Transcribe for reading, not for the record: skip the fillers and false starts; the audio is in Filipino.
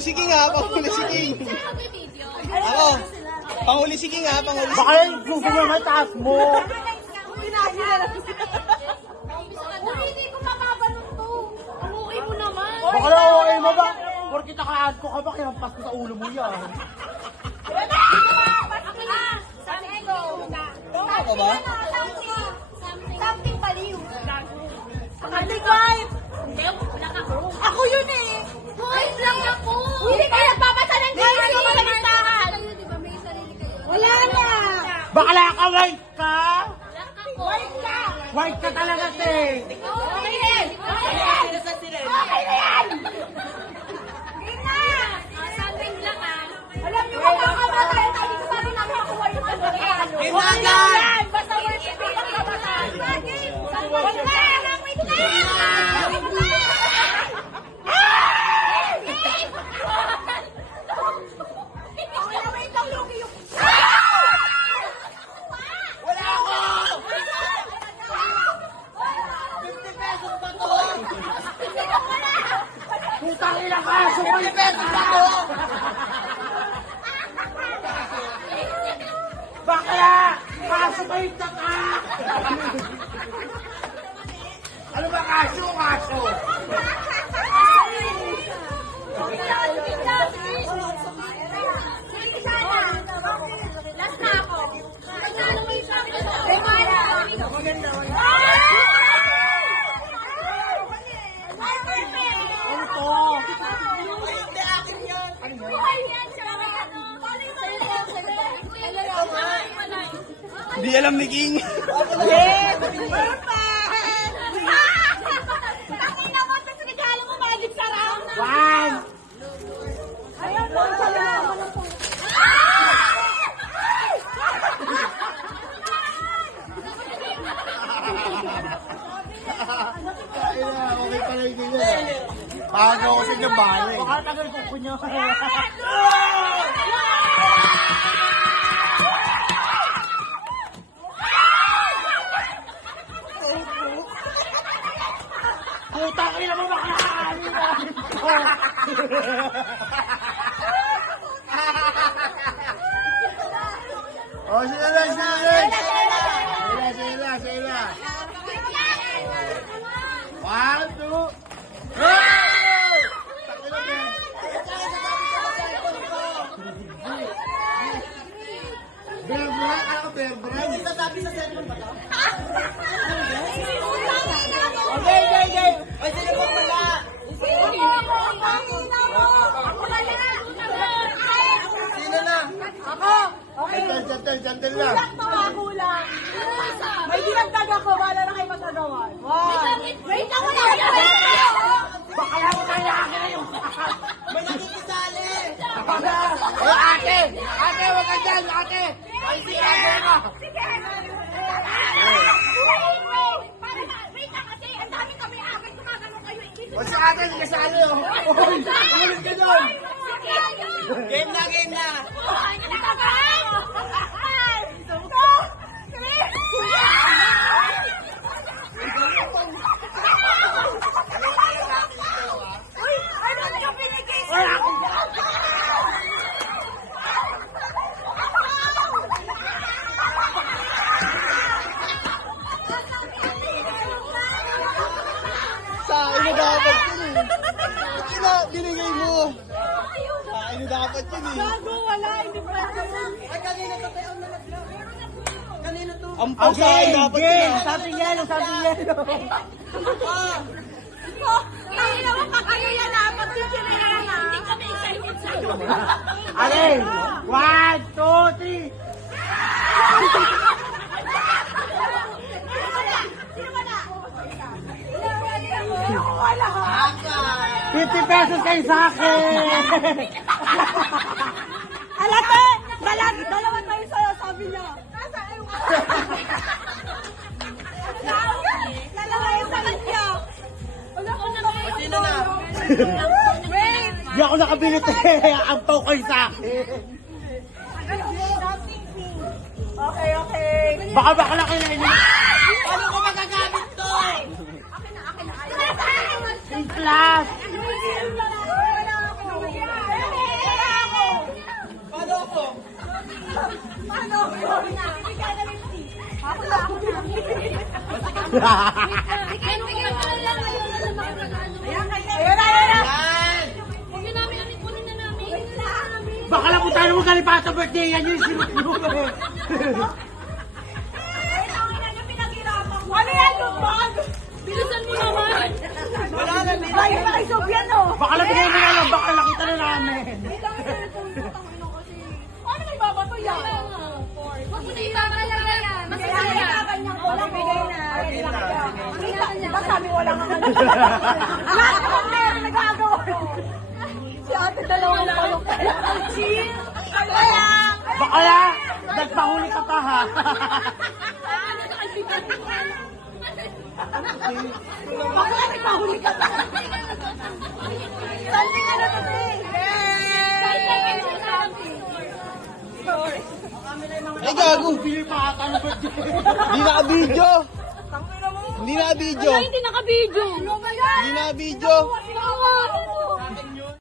Panghuli si King ha, panghuli si King. Ako. Panghuli si King ha, panghuli si Baka yung gusto mo may taas mo. Hindi ko mapapanong to. Ang okay mo naman. Baka na okay mo ba? Porque nakaad ko ka ba, kinampas ko sa ulo mo yan. Ako ba? Something baliw. Something white. Hindi, lang ako. Ako yun eh. White lang ako. Hindi kayo nagpapasa ng guys. Hindi ko nalistahan. Wala na. Bakla ka, white ka? White ka. White ka talaga, te. Okay na yan. Okay na yan. Okay na yan. Something black ah. Alam niyo kung makakamatay tayo ko sabi namin nakuha yung pagkakalo. Kinagan! Basta worship ang pagkamatay. Wag na! Wait lang! Wait lang, Lugi yung... Wala ako! 50 pesos pa to! Putang ina ka, 50 pesos pa to! bakla! Kasumay ka ka! Ano ba kaso? Kaso? Last na ako. Maganda. Ano to? Hindi alam ni King. One! Okay pala yung ganyan. Paano ako sa gabali? Baka tagal ko kunyo. Putang ina mo makakaani na. Oh, sila lang, sila lang. Sila. 1, 2. Bear brand? Ano ka bear brand? Hindi sasabi sa cellphone ba ito? Okay. Ay, sino po pala? Sino na? Ako! Ay, jantel lang. Kulang. May dinagdag ako, wala na kayo magagawan. Wait lang, wala na. Baka lang mo tayo akin na yung May nakikisali! Oh, ate! Ate, wag ka dyan, ate! Ay, si ate ka! Sige! Wait lang kasi, ang dami kami agad kumaganong kayo. O si ate, hindi kasali oh! Uy! Ulit ka doon! Game na! Sa ino dapat yun eh! Ina, binigay mo! Sa ino dapat yun eh! Bago, wala, hindi pa Ang pagkain dapat yun ah! Something yellow, something yellow. Ay, naman pa kayo yan ah. Pag-sisirayan ah. Hindi kami excited sa'yo. Ale! 1, 2, 3! Wala. 50 pesos kayo sa akin! Alate! Dalawa tayo sa'yo, sabi niya. Dalawa yung sa kanya. Wala ko na kayo. Sino na? Wait! Di ako nakabilit eh. Ang pau kayo sa akin. Okay. Baka na kayo na Ano ko magagamit to? in class. Baka labutan mo kalipasa birthday yan yung sinut mo eh. Ano yan, Lupag? Bilisan mo naman. Wala na, Bayan pa kay Sobian, no? Baka labigay mo na lang, baka nakita na namin. Ano may babato yan? Huwag mo na ibabalala yan. Masasaya. Bibigay na. Diba sabi wala nga nagagawa? Lahat naman meron nagagawa. Si ate dalawang palok. Chill. Kaya. Baka lang, nagpahuli ka pa ha. Bakla nagpahuli ka pa. Salting ka na to, eh. Ay, gago. Bili pa ata ng birthday. Hindi naka-video. Hindi naka-video. Hindi naka-video. Ano ba yan? Hindi naka-video. Ano?